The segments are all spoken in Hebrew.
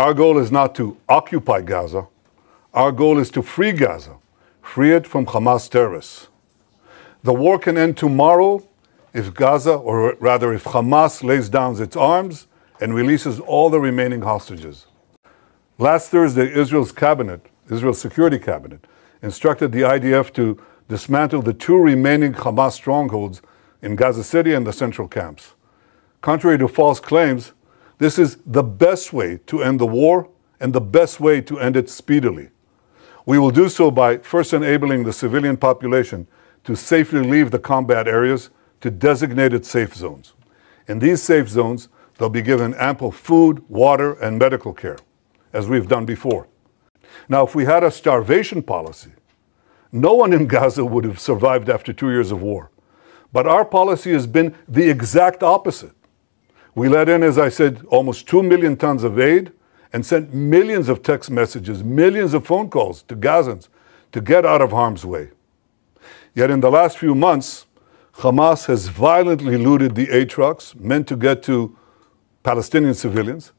Our goal is not to occupy Gaza. Our goal is to free Gaza, free it from Hamas terrorists. The war can end tomorrow if Gaza, or rather if Hamas lays down its arms and releases all the remaining hostages. Last Thursday, Israel's Security Cabinet, instructed the IDF to dismantle the 2 remaining Hamas strongholds in Gaza City and the central camps. Contrary to false claims, this is the best way to end the war and the best way to end it speedily. We will do so by first enabling the civilian population to safely leave the combat areas to designated safe zones. In these safe zones, they'll be given ample food, water, and medical care, as we've done before. Now, if we had a starvation policy, no one in Gaza would have survived after 2 years of war. But our policy has been the exact opposite. We let in, as I said, almost 2 million tons of aid and sent millions of text messages, millions of phone calls to Gazans to get out of harm's way. Yet in the last few months, Hamas has violently looted the aid trucks meant to get to Palestinian civilians.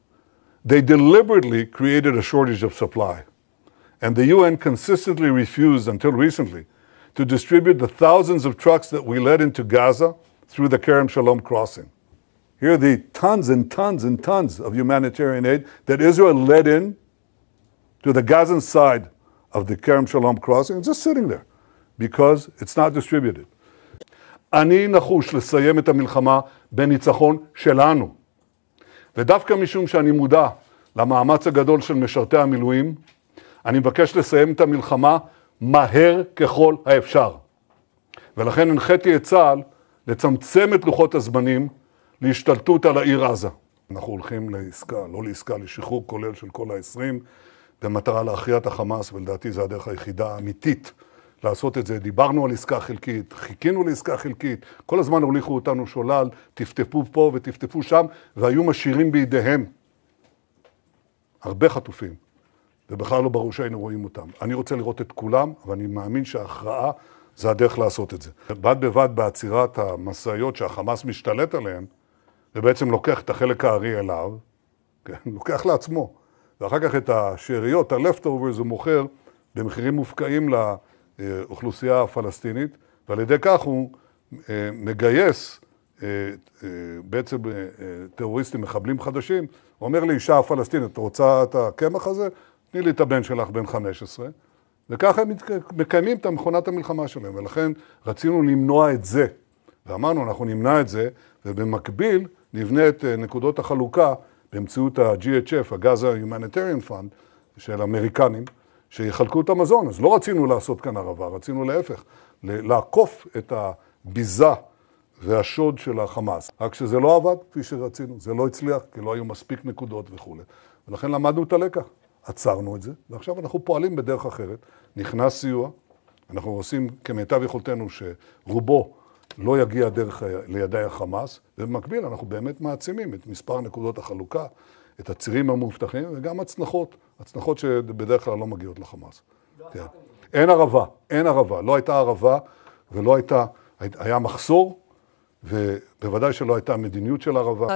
They deliberately created a shortage of supply. And the UN consistently refused, until recently, to distribute the thousands of trucks that we led into Gaza through the Kerem Shalom crossing. Here are the tons and tons and tons of humanitarian aid that Israel led in to the Gazan side of the Kerem Shalom crossing. It's just sitting there because it's not distributed. אני נחוש לסיים את המלחמה בניצחון שלנו. ודווקא משום שאני מודע למאמץ הגדול של משרתי המילואים, אני מבקש לסיים את המלחמה מהר ככל האפשר. ולכן הנחיתי את צה"ל לצמצם את לוחות הזמנים להשתלטות על העיר עזה. אנחנו הולכים לעסקה, לא לעסקה, לשחרור כולל של כל ה-20, במטרה להכריע את החמאס, ולדעתי זו הדרך היחידה האמיתית לעשות את זה. דיברנו על עסקה חלקית, חיכינו לעסקה חלקית, כל הזמן הוליכו אותנו שולל, טפטפו פה וטפטפו שם, והיו משאירים בידיהם הרבה חטופים, ובכלל לא ברור שהיינו רואים אותם. אני רוצה לראות את כולם, ואני מאמין שההכרעה זה הדרך לעשות את זה. בד בבד בעצירת המסעיות שהחמאס משתלט עליהן, ובעצם לוקח את החלק הארי אליו, כן? לוקח לעצמו, ואחר כך את השאריות, ה-leftovers, הוא מוכר במחירים מופקעים לאוכלוסייה הפלסטינית, ועל ידי כך הוא מגייס בעצם טרוריסטים, מחבלים חדשים. הוא אומר לאישה הפלסטינית, אתה רוצה את הקמח הזה? תני לי את הבן שלך בן 15. וככה הם מקיימים את מכונת המלחמה שלהם, ולכן רצינו למנוע את זה. ואמרנו, אנחנו נמנע את זה, ובמקביל נבנה את נקודות החלוקה באמצעות ה-GHF, הגאזה Humanitarian Fund, של האמריקנים, שיחלקו את המזון. אז לא רצינו לעשות כאן ערבה, רצינו להפך, לעקוף את הביזה והשוד של החמאס. רק שזה לא עבד כפי שרצינו, זה לא הצליח, כי לא היו מספיק נקודות וכו'. ולכן למדנו את הלקח, עצרנו את זה, ועכשיו אנחנו פועלים בדרך אחרת. נכנס סיוע, אנחנו עושים כמיטב יכולתנו שרובו לא יגיע דרך לידי החמאס, ובמקביל אנחנו באמת מעצימים את מספר נקודות החלוקה, את הצירים המובטחים, וגם הצנחות שבדרך כלל לא מגיעות לחמאס. כן. אין ערבה, לא הייתה ערבה, ולא היה מחסור, ובוודאי שלא הייתה מדיניות של ערבה.